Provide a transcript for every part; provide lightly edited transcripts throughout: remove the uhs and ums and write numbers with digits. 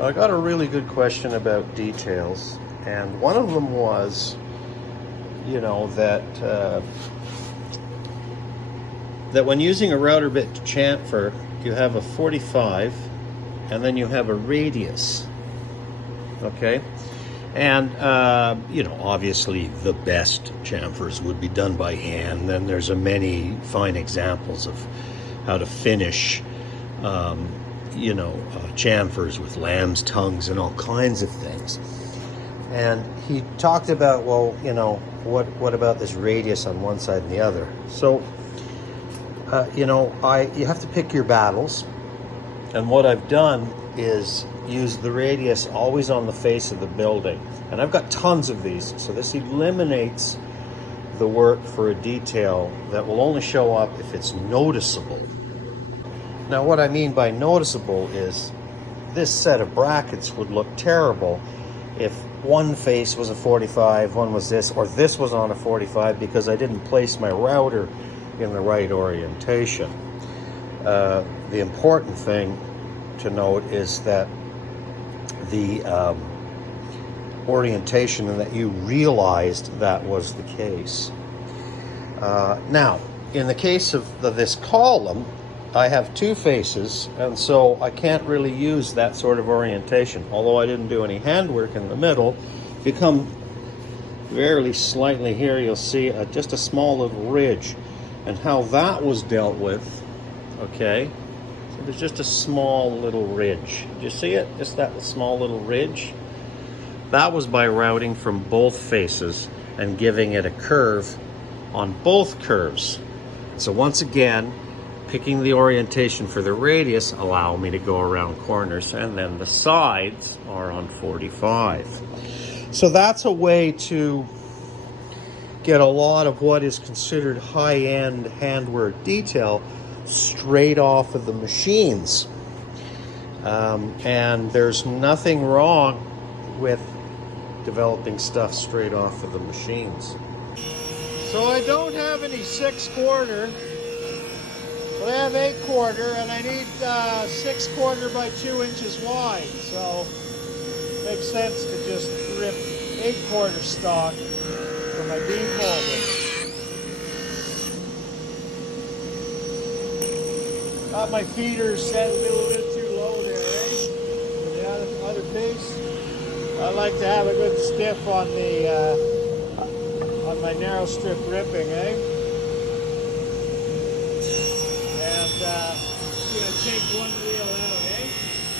I got a really good question about details, and one of them was, that when using a router bit to chamfer, you have a 45, and then you have a radius. Okay, and obviously the best chamfers would be done by hand. Then there's many fine examples of how to finish chamfers with lamb's tongues and all kinds of things. And he talked about, well, what about this radius on one side and the other? So, you have to pick your battles. And what I've done is use the radius always on the face of the building. And I've got tons of these, so this eliminates the work for a detail that will only show up if it's noticeable. Now, what I mean by noticeable is this set of brackets would look terrible if one face was a 45, one was this, or this was on a 45 because I didn't place my router in the right orientation. The important thing to note is that the orientation and that you realized that was the case. Now, in the case of this column, I have two faces, and so I can't really use that sort of orientation. Although I didn't do any handwork in the middle, if you come very slightly here, you'll see just a small little ridge. And how that was dealt with, okay? So there's just a small little ridge. Do you see it? Just that small little ridge? That was by routing from both faces and giving it a curve on both curves. So once again, picking the orientation for the radius allow me to go around corners, and then the sides are on 45. So that's a way to get a lot of what is considered high-end handwork detail straight off of the machines. And there's nothing wrong with developing stuff straight off of the machines. So I don't have any 6/4, but I have 8/4, and I need 6/4 by 2 inches wide. So it makes sense to just rip 8/4 stock for my beam molding. Got my feeder set a little bit too low there, eh? The other piece. I like to have a good stiff on the on my narrow strip ripping, eh? And just gonna take one wheel out, eh?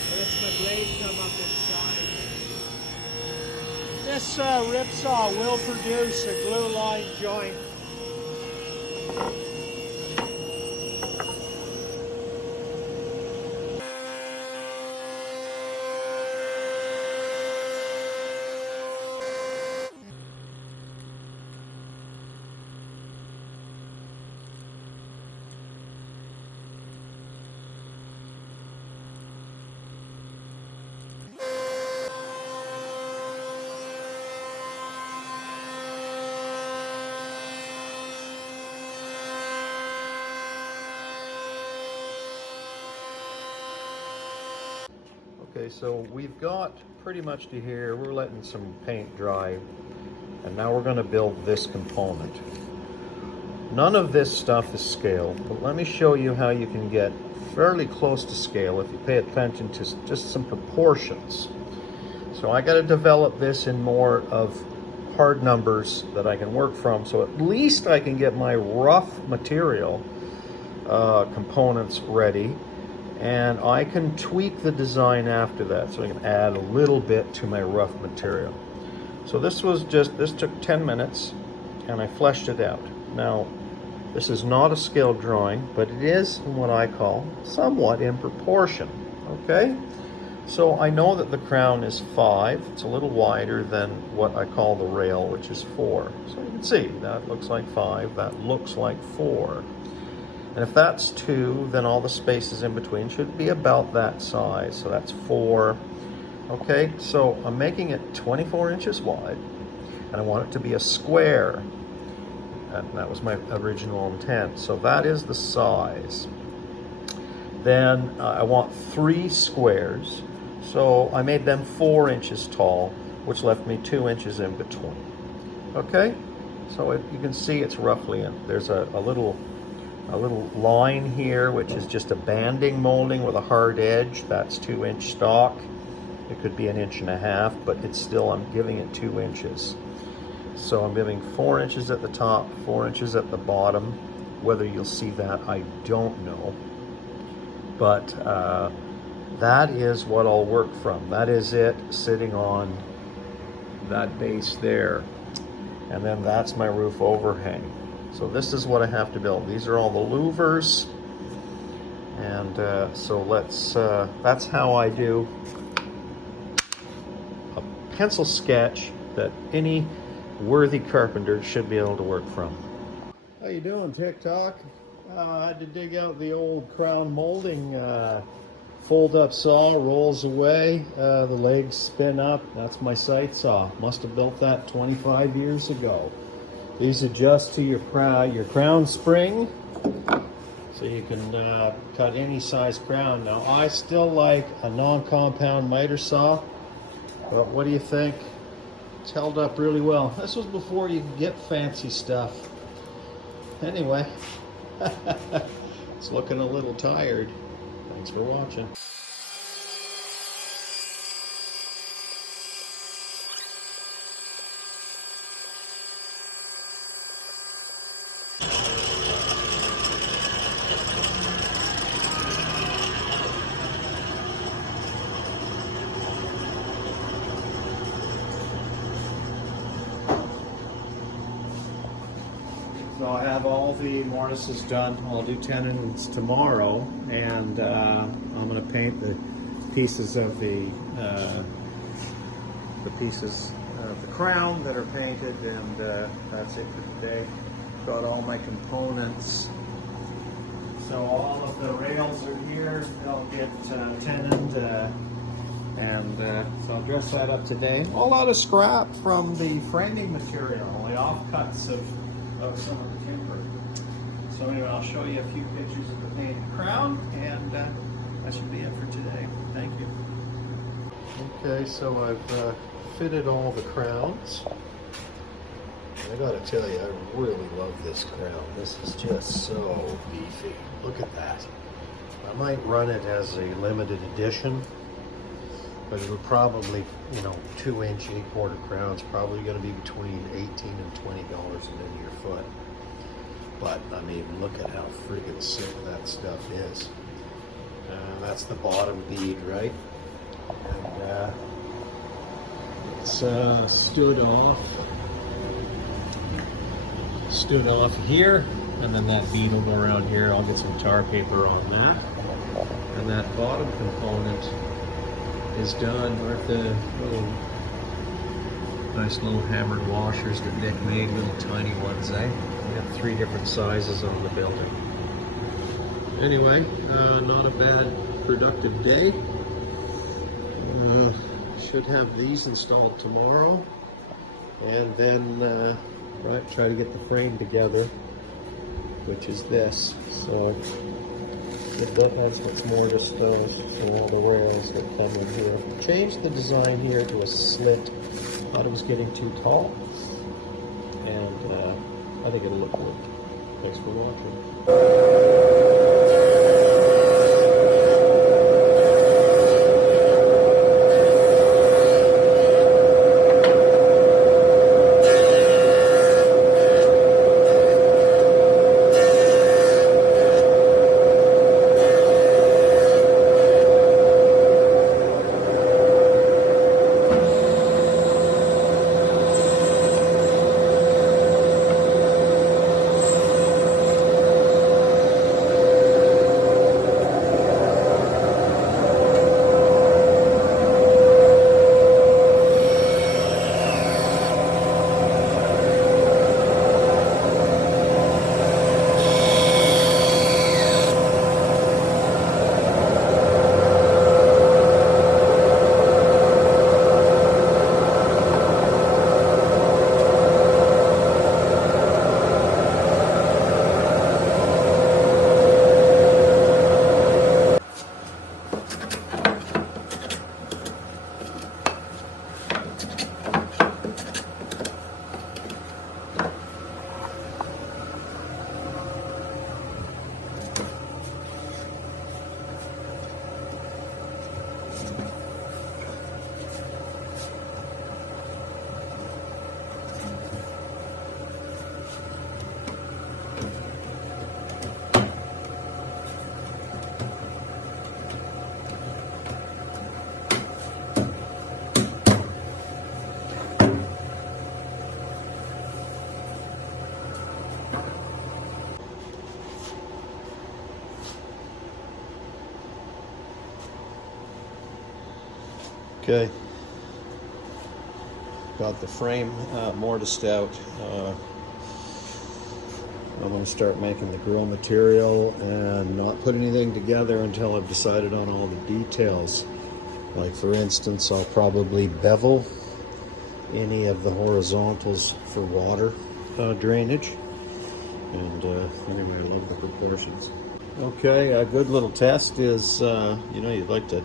And lets my blade come up inside. This rip saw will produce a glue line joint. Okay, so we've got pretty much to here. We're letting some paint dry, and now we're going to build this component. None of this stuff is scaled, but let me show you how you can get fairly close to scale if you pay attention to just some proportions. So I got to develop this in more of hard numbers that I can work from, so at least I can get my rough material components ready. And I can tweak the design after that, so I can add a little bit to my rough material. So this took 10 minutes, and I fleshed it out. Now, this is not a scale drawing, but it is what I call somewhat in proportion, okay? So I know that the crown is 5. It's a little wider than what I call the rail, which is 4. So you can see, that looks like 5, that looks like 4. And if that's 2, then all the spaces in between should be about that size. So that's 4. Okay, so I'm making it 24 inches wide, and I want it to be a square. And that was my original intent. So that is the size. Then I want 3 squares. So I made them 4 inches tall, which left me 2 inches in between. Okay, so you can see it's roughly in. There's a little line here, which is just a banding molding with a hard edge. That's 2-inch stock. It could be 1.5 inches, but it's still, I'm giving it 2 inches. So I'm giving 4 inches at the top, 4 inches at the bottom. Whether you'll see that, I don't know. But that is what I'll work from. That is it sitting on that base there. And then that's my roof overhang. So this is what I have to build. These are all the louvers. And so that's how I do a pencil sketch that any worthy carpenter should be able to work from. How you doing, TikTok? I had to dig out the old crown molding fold-up saw, rolls away, the legs spin up. That's my site saw. Must have built that 25 years ago. These adjust to your crown spring, so you can cut any size crown. Now, I still like a non-compound miter saw, but what do you think? It's held up really well. This was before you could get fancy stuff. Anyway, it's looking a little tired. Thanks for watching. So I have all the mortises done. I'll do tenons tomorrow, and I'm going to paint the pieces of the pieces of the crown that are painted, and that's it for today. Got all my components. So all of the rails are here. They'll get tenoned, and so I'll dress that up today. All out of scrap from the framing material, the offcuts of some of the timber. So anyway, I'll show you a few pictures of the painted crown, and that should be it for today. Thank you. Okay, so I've fitted all the crowns. I gotta tell you, I really love this crown. This is just so beefy. Look at that. I might run it as a limited edition, but it would probably, 2-inch 8-quarter crown's probably going to be between $18 and $20 a linear foot. But I mean, look at how friggin' sick that stuff is. That's the bottom bead, right? And it's stood off here, and then that bead will go around here. I'll get some tar paper on that, and that bottom component is done with the nice little hammered washers that Nick made, little tiny ones, eh? We have 3 different sizes on the building. Anyway, not a bad productive day. Should have these installed tomorrow, and then try to get the frame together, which is this. So that's what's mortise does, and all the rails that come in here. Changed the design here to a slit. Thought it was getting too tall, and I think it'll look good. Thanks for watching. Okay. Got the frame mortised out. I'm going to start making the grill material and not put anything together until I've decided on all the details. Like for instance, I'll probably bevel any of the horizontals for water drainage. And anyway, I love the proportions. Okay, a good little test is, you know, you'd like to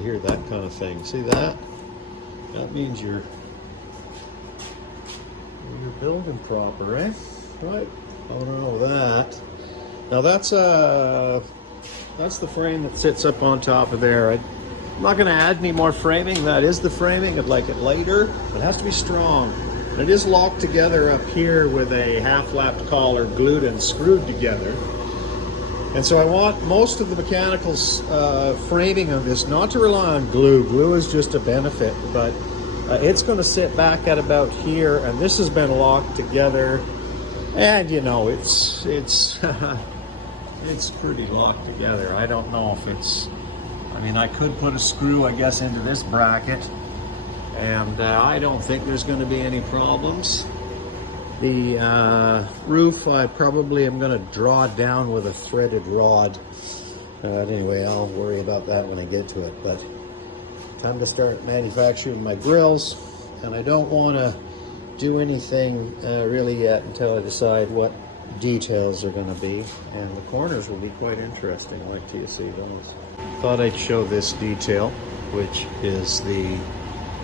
hear that kind of thing. See that? That means you're building proper, eh? Right? Oh no, that. Now that's the frame that sits up on top of there. I'm not going to add any more framing. That is the framing. I'd like it lighter. It has to be strong. It is locked together up here with a half-lapped collar glued and screwed together. And so I want most of the mechanical framing of this not to rely on glue. Glue is just a benefit, but it's going to sit back at about here, and this has been locked together. And you know, it's it's pretty locked together. I don't know if it's. I mean, I could put a screw, I guess, into this bracket, and I don't think there's going to be any problems. The roof, I probably am going to draw down with a threaded rod. Anyway, I'll worry about that when I get to it. But time to start manufacturing my grills, and I don't want to do anything really yet until I decide what details are going to be. And the corners will be quite interesting. Wait till you see those. Thought I'd show this detail, which is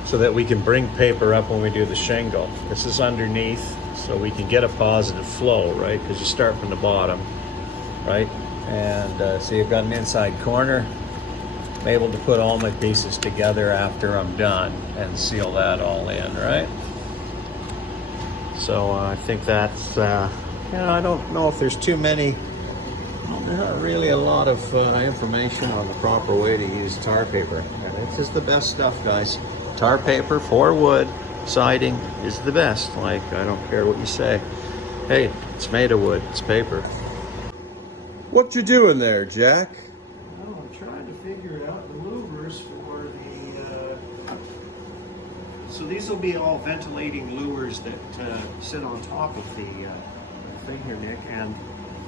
so that we can bring paper up when we do the shingle. This is underneath, so we can get a positive flow, right? Because you start from the bottom, right? And so you've got an inside corner. I'm able to put all my pieces together after I'm done and seal that all in, right? So I think that's, you know, I don't know if there's too many, not really a lot of information on the proper way to use tar paper. And it's just the best stuff, guys. Tar paper for wood siding is the best. Like, I don't care what you say. Hey, it's made of wood, it's paper. What you doing there, Jack? Well, I'm trying to figure out the louvers for the, so these will be all ventilating louvers that sit on top of the thing here, Nick. And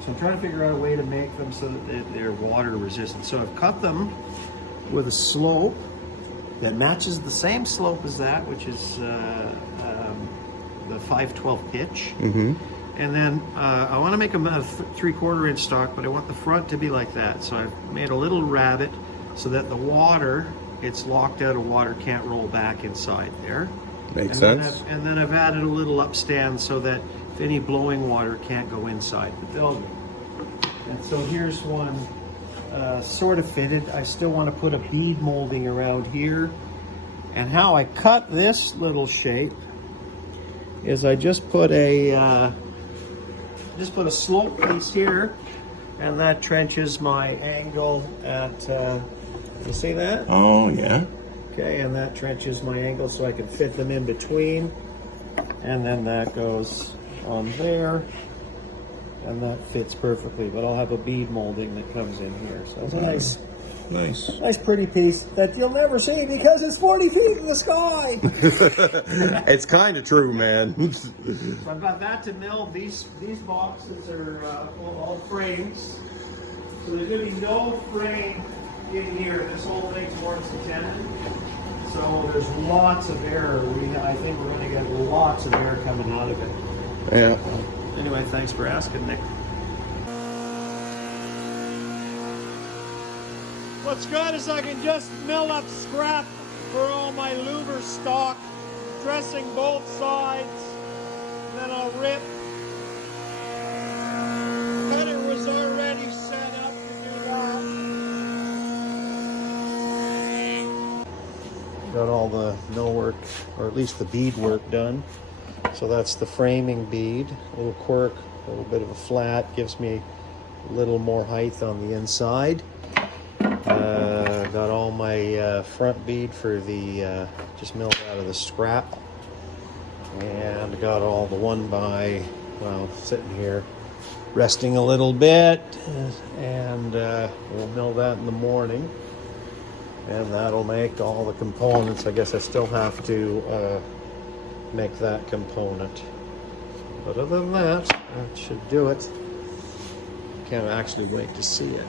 so I'm trying to figure out a way to make them so that they're water resistant. So I've cut them with a slope that matches the same slope as that, which is the 5/12 pitch. Mm-hmm. And then I want to make them a 3/4 inch stock, but I want the front to be like that. So I've made a little rabbet so that the water, it's locked out of water, can't roll back inside there. Makes sense. And then I've added a little upstand so that if any blowing water can't go inside the building. And so here's one sort of fitted. I still want to put a bead molding around here. And how I cut this little shape is I just put a slope piece here, and that trenches my angle at, you see that? Oh, yeah. Okay, and that trenches my angle so I can fit them in between. And then that goes on there, and that fits perfectly. But I'll have a bead molding that comes in here. So it's nice. Nice pretty piece that you'll never see because it's 40 feet in the sky. It's kind of true, man. So I've got that to mill. These boxes are all frames. So there's going to be no frame in here. This whole thing's towards the tenon. So there's lots of air. I think we're going to get lots of air coming out of it. Yeah. Anyway, thanks for asking, Nick. What's good is I can just mill up scrap for all my louver stock, dressing both sides, and then I'll rip. Cutter was already set up to do that. Got all the millwork, or at least the bead work done. So that's the framing bead, a little quirk, a little bit of a flat, gives me a little more height on the inside. Got all my front bead for the, just milled out of the scrap. And got all the 1x, well, sitting here, resting a little bit. And we'll mill that in the morning. And that'll make all the components. I guess I still have to make that component. But other than that, that should do it. Can't actually wait to see it.